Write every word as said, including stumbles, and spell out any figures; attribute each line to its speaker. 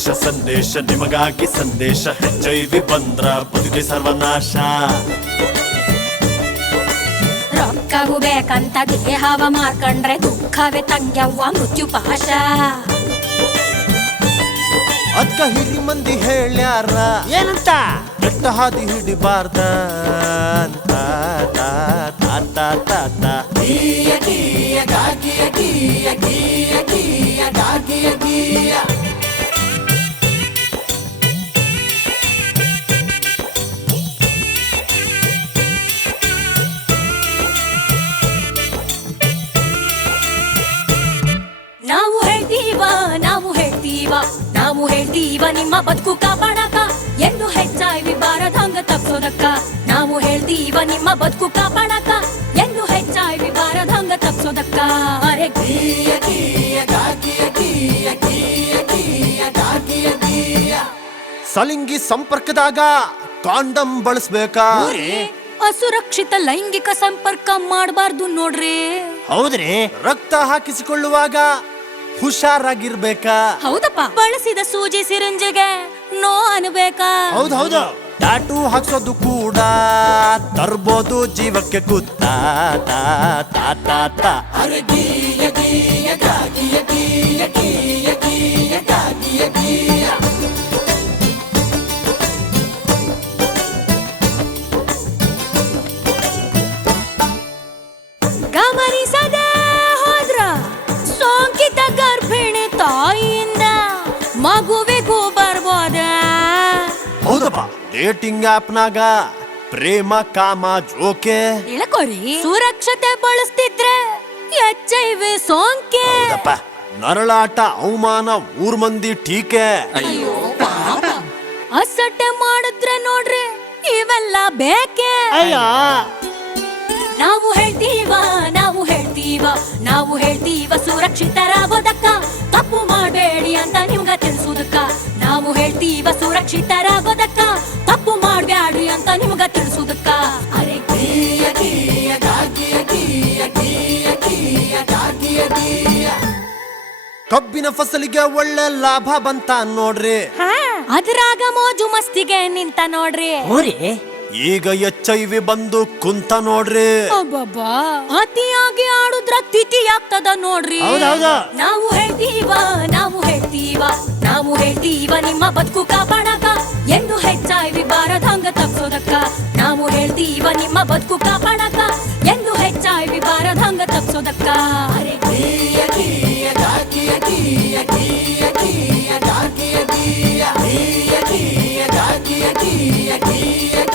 Speaker 1: ಸಂದೇಶ ನಿಮಗಾಗಿ ಸಂದೇಶ ಎಚ್ ಐ ವಿ ಬಂದ್ರ ಬದುಕಿ ಸರ್ವನಾಶ
Speaker 2: ರೊಕ್ಕವು ಬೇಕಂತ ದೇಹವ ಮಾರ್ಕಂಡ್ರೆ ದುಃಖವೇ ತಂಗ್ಯವ್ವ ಮೃತ್ಯು ಪಾಶ
Speaker 3: ಅದ್ಕ ಹಿರಿ ಮಂದಿ ಹೇಳ್ಯಾರ
Speaker 4: ಏನಂತ
Speaker 3: ಕೆಟ್ಟ ಹಾದಿ ಹಿಡಿಬಾರ್ದ ಅಂತ ತಾ ತಾ ತಾ ತಾ ತಾ.
Speaker 5: ಗೀಯ ಗೀಯ ಗಾಗಿಯ ಗೀಯ ಗೀಯ ಗೀಯ ಗಾಗಿಯ ಗೀಯ
Speaker 2: ನಾವು ಹೇಳ್ತೀವ ನಾವು ಹೇಳ್ತೀವ ನಾವು ಹೇಳ್ತೀವ ನಿಮ್ಮ ಬದುಕು ಕಾಪಾಡಕ ಎಂದು ಹೆಚ್ಚಾಗಿ ಬಾರದಂಗ ತಪ್ಸೋದಕ್ಕ ನಾವು ಹೇಳ್ತೀವ ನಿಮ್ಮ ಬದುಕು ಕಾಪಾಡಕ ಎಂದು ಹೆಚ್ಚಾಗಿ ಬಾರದಂಗ ತಪ್ಸೋದಕ್ಕ ಅರೆ
Speaker 5: ಗೀಯ ಗೀಯ ಗಾಗಿಯ ಗೀಯ ಗೀಯ ಗೀಯ ಗಾಗಿಯ ಗೀಯ
Speaker 3: ಸಲಿಂಗಿ ಸಂಪರ್ಕದಾಗ ಕಾಂಡಮ್ ಬಳಸ್ಬೇಕಾ
Speaker 2: ಅಸುರಕ್ಷಿತ ಲೈಂಗಿಕ ಸಂಪರ್ಕ ಮಾಡಬಾರ್ದು ನೋಡ್ರಿ
Speaker 4: ಹೌದ್ರಿ
Speaker 3: ರಕ್ತ ಹಾಕಿಸಿಕೊಳ್ಳುವಾಗ ಹುಷಾರಾಗಿರ್ಬೇಕಾ
Speaker 2: ಹೌದಪ್ಪ ಬಳಸಿದ ಸೂಜಿ ಸಿರಿಂಜಿಗೆ ನೋ ಅನ್ಬೇಕಾ
Speaker 3: ಹೌದ್ ಹೌದು ಟ್ಯಾಟೂ ಹಾಕ್ಸೋದು ಕೂಡ ತರ್ಬೋದು ಜೀವಕ್ಕೆ ಗುತ್ತ ತಾ ತಾ ತಾ ತಾ.
Speaker 5: ಅರೆ ಗೀಯ ಗೀಯ ಗಾಗಿಯ ಗೀಯ ಗೀಯ ಗೀಯ ಗಾಗಿಯ ಗೀಯ
Speaker 2: ಗಮನಿಸದೆ ಹೋದ್ರ ಸೋಂಕಿತ ಗರ್ಭಿಣಿ ತಾಯಿಯಿಂದ ಮಗುವಿಗೂ ಬರ್ಬೋದ
Speaker 3: ಹೌದಪ್ಪ ಡೇಟಿಂಗ್ ಆಪ್ನಾಗ ಪ್ರೇಮ ಕಾಮ ಜೋಕೆ
Speaker 2: ತಿಳ್ಕೊರಿ ಸುರಕ್ಷತೆ ಬಳಸ್ತಿದ್ರೆ ಎಚ್ ಐ ವಿ ಸೋಂಕೆ
Speaker 3: ಅಪ್ಪ ನರಳಾಟ ಅವಮಾನ ಊರ್ ಮಂದಿ ಟೀಕೆ
Speaker 2: ಅಸಟ್ಟೆ ಮಾಡಿದ್ರೆ ನೋಡ್ರಿ ಇವೆಲ್ಲ ಬೇಕೆ
Speaker 4: ಅಯ್ಯೋ
Speaker 2: ನಾವು ಹೇಳ್ತೀವ ನಾವು ಹೇಳ್ತೀವ ನಾವು ಹೇಳ್ತೀವ ಸುರಕ್ಷಿತರಾಗೋದಕ್ಕ ತಪ್ಪು ಮಾಡಬೇಡಿ ಅಂತ ನಿಮ್ಗ ತಿಳಿಸೋದಕ್ಕ ನಾವು ಹೇಳ್ತೀವ ಸುರಕ್ಷಿತರಾಗೋದಕ್ಕ ತಪ್ಪು ಮಾಡಬೇಡ್ರಿ ಅಂತ ನಿಮ್ಗ ತಿಳಿಸೋದಕ್ಕ ಅರೆ
Speaker 5: ಗೀಯ ಗೀಯ ಗಾಗಿಯ ಗೀಯ ಗೀಯ ಗೀಯ ಗಾಗಿಯ ಗೀಯ
Speaker 3: ಕಬ್ಬಿನ ಫಸಲಿಗೆ ಒಳ್ಳೆ ಲಾಭ ಬಂತ ನೋಡ್ರಿ
Speaker 2: ಅದ್ರಾಗ ಮೋಜು ಮಸ್ತಿಗೆ ನಿಂತ ನೋಡ್ರಿ
Speaker 4: ಊರಿ
Speaker 3: ಈಗ ಎಚ್ ಐ ವಿ ಬಂದು ಕುಂತ ನೋಡ್ರಿ
Speaker 2: ಅಬ್ಬಬ್ಬಾ ಅತಿಯಾಗಿ ಆಡುದ್ರ ತಿಥಿ ಆಗ್ತದ ನೋಡ್ರಿ
Speaker 4: ಹೌದೌದು
Speaker 2: ನಾವು ಹೇಳ್ತೀವ ನಾವು ಹೇಳ್ತೀವ ನಾವು ಹೇಳ್ತೀವ ನಿಮ್ಮ ಬದುಕು ಕಾಪಾಡಕ ಎಂದು ಹೆಚ್ಚಾಗಿ ಬಾರದಂಗ ತಪ್ಸೋದಕ್ಕ ನಾವು ಹೇಳ್ತೀವ ನಿಮ್ಮ ಬದುಕು ಕಾಪಾಡಕ ಎಂದು ಹೆಚ್ಚಾಗಿ ಬಾರದಂಗ ತಪ್ಸೋದಕ್ಕ ಅರೆ
Speaker 5: ಗೀಯ ಗೀಯ ಗಾಗಿಯ ಗೀಯ ಗೀಯ ಗೀಯ ಗಾಗಿಯ ಗೀಯ ಗೀಯ ಗೀಯ ಗಾಗಿಯ ಗೀಯ ಗೀಯ